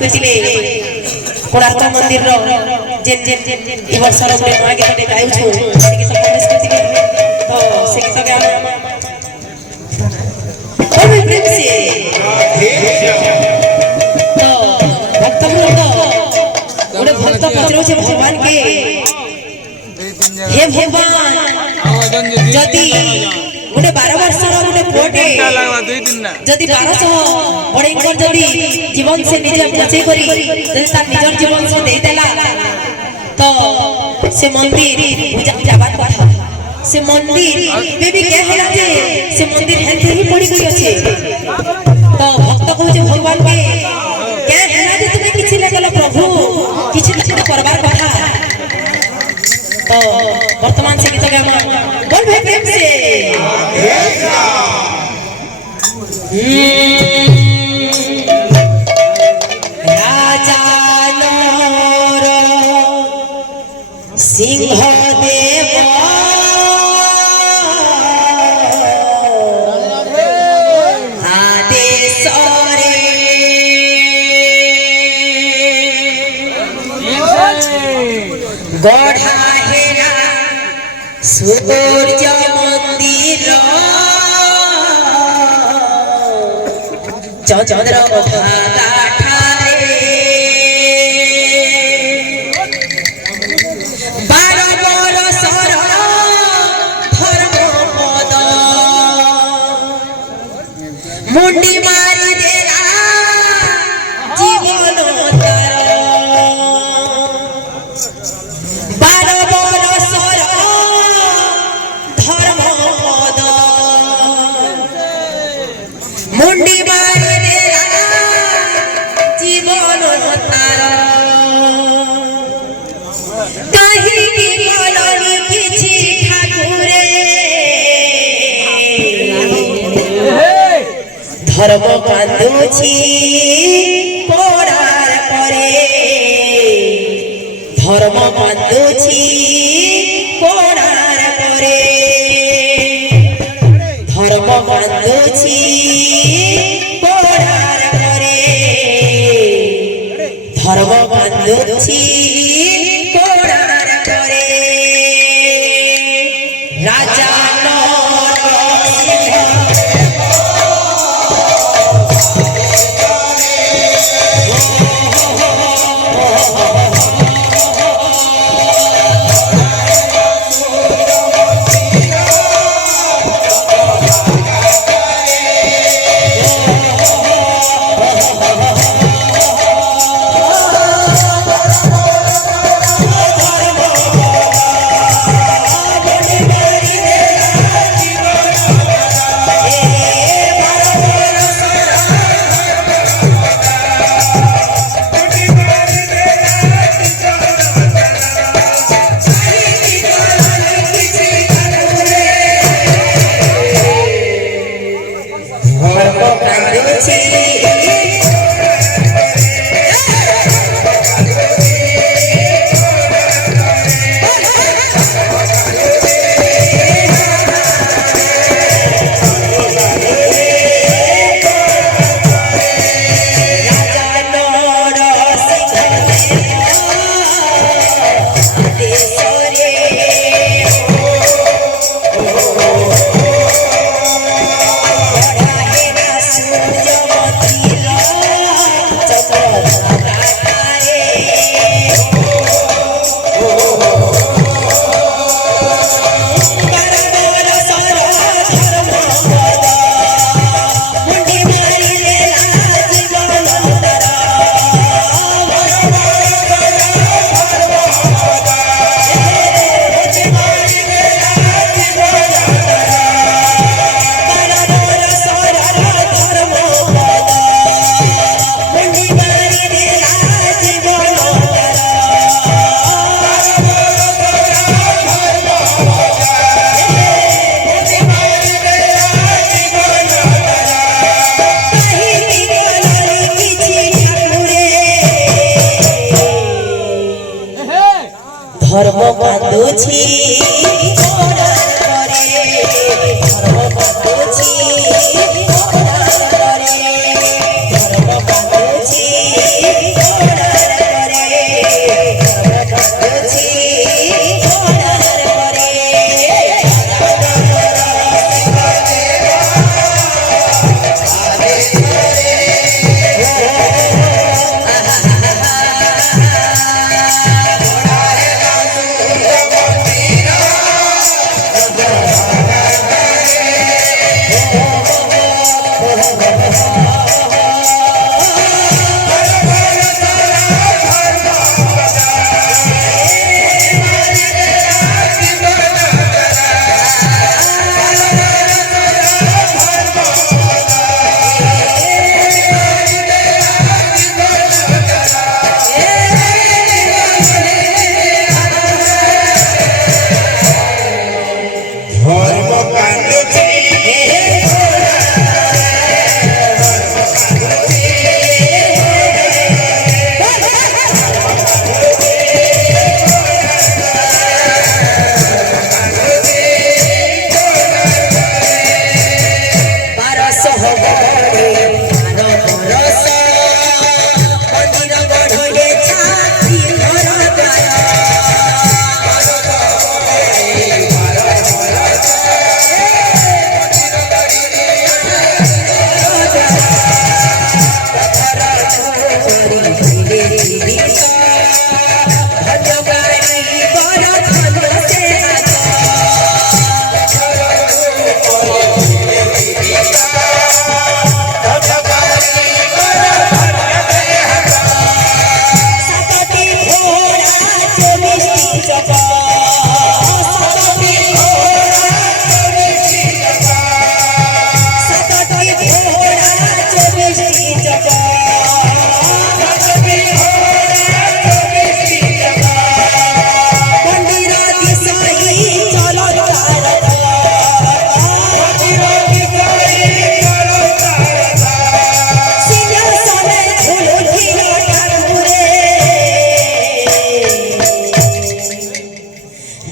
କରିଥିଲେ କୋଣାର୍କ ମନ୍ଦିରର ଯେନ୍ ଯେନ୍ ଏ ବର୍ଷର ଗୋଟେ ନୂଆ ଗୀତଟେ ଗାଉଛୁ ସେ ଗୀତ କମେଣ୍ଟ କରିଥିଲେ ତ ସେ ଗୀତ ଆମେ ପ୍ରେମ ସେ ତ ଭକ୍ତ ବୃନ୍ଦ ଗୋଟେ ଭକ୍ତ ପଚାରୁଛି ଭଗବାନ କେ हे भगवान जदि गोटे 12 वर्षर गोटे पुओटे जदि 1200 बड़ेकर जदि जीवन से निजे बचे करी जदि तार निजर जीवन से दे देला तो से मंदिर जाबार कथा से मंदिर बेबी के होला जे से मंदिर हेल्थ ही पड़ी गई अछि तो भक्त कहू भगवान के होला जे तुमे किछि लगल प्रभु किछि करबार कथा तो वर्तमान से गीत गामा बोल भाई प्रेम से राजा नर सिंह देव आदेश गढ़ा सूर्य मंदिर चंद्र भागा ठारे 12 बरसर धर्म पद मुंडी मारी देला जीवन तार 12 बरसर मुंडी मारी देला जीवन तार कहीं बोलनी किछि ठाकुरे धर्म कांदुछि पड़ार करे धर्म कांदुछि पड़ार करे धर्म कांदुछि पड़ार करे धर्म कांदुछि पड़ार करे राजा धर्म कांदुछि पड़ार करे धर्म कांदुछि पड़ार करे धर्म कांदुछि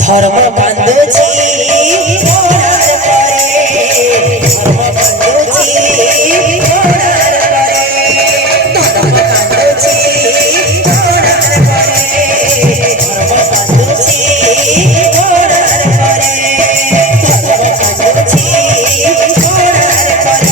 ধর্ম কান্দুছি ঘোড়ার পরে ধর্ম কান্দুছি ঘোড়ার পরে ধর্ম কান্দুছি ঘোড়ার পরে ধর্ম কান্দুছি ঘোড়ার পরে ধর্ম কান্দুছি ঘোড়ার পরে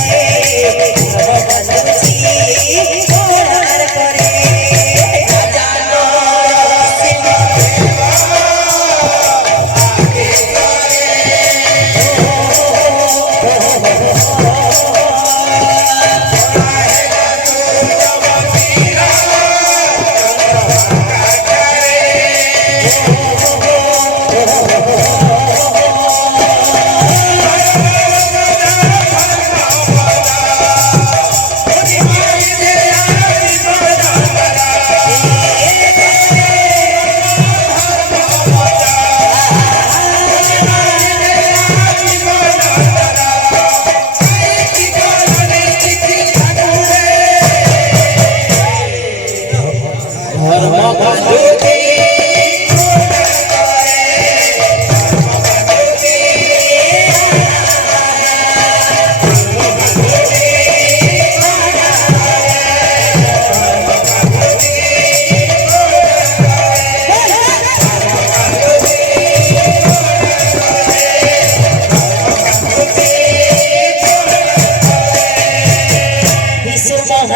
ধর্ম কান্দুছি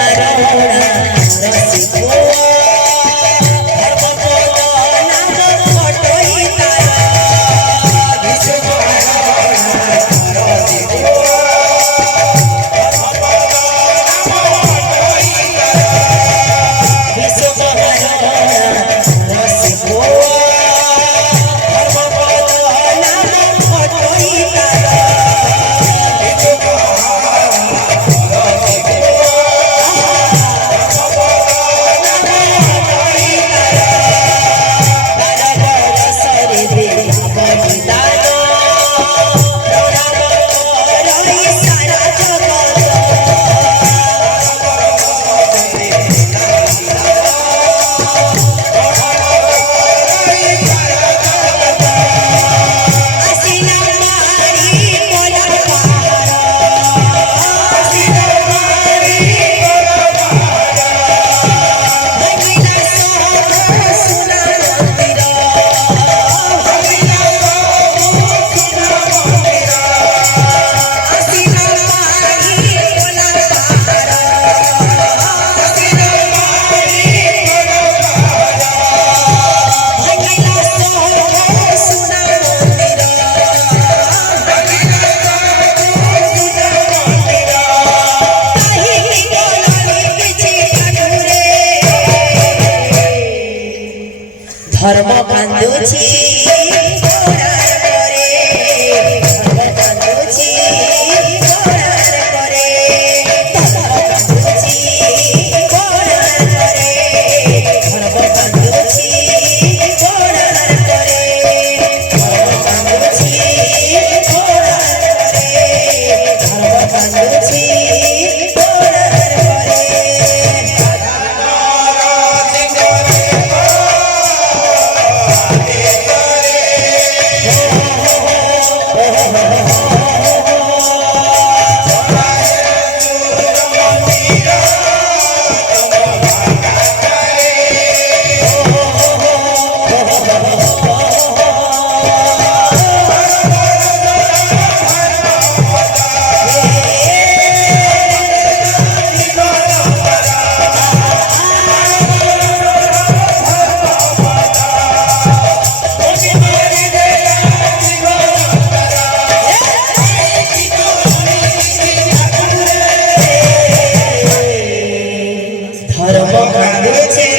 ঘোড়ার পরে জানো ধর্ম কান্দুছি ঘোড়ার পরে ধর্ম কান্দুছি ঘোড়ার পরে ধর্ম কান্দুছি ঘোড়ার পরে ধর্ম কান্দুছি ঘোড়ার পরে ধর্ম কান্দুছি ঘোড়ার পরে ধর্ম কান্দুছি ঘোড়ার পরে ধর্ম কান্দুছে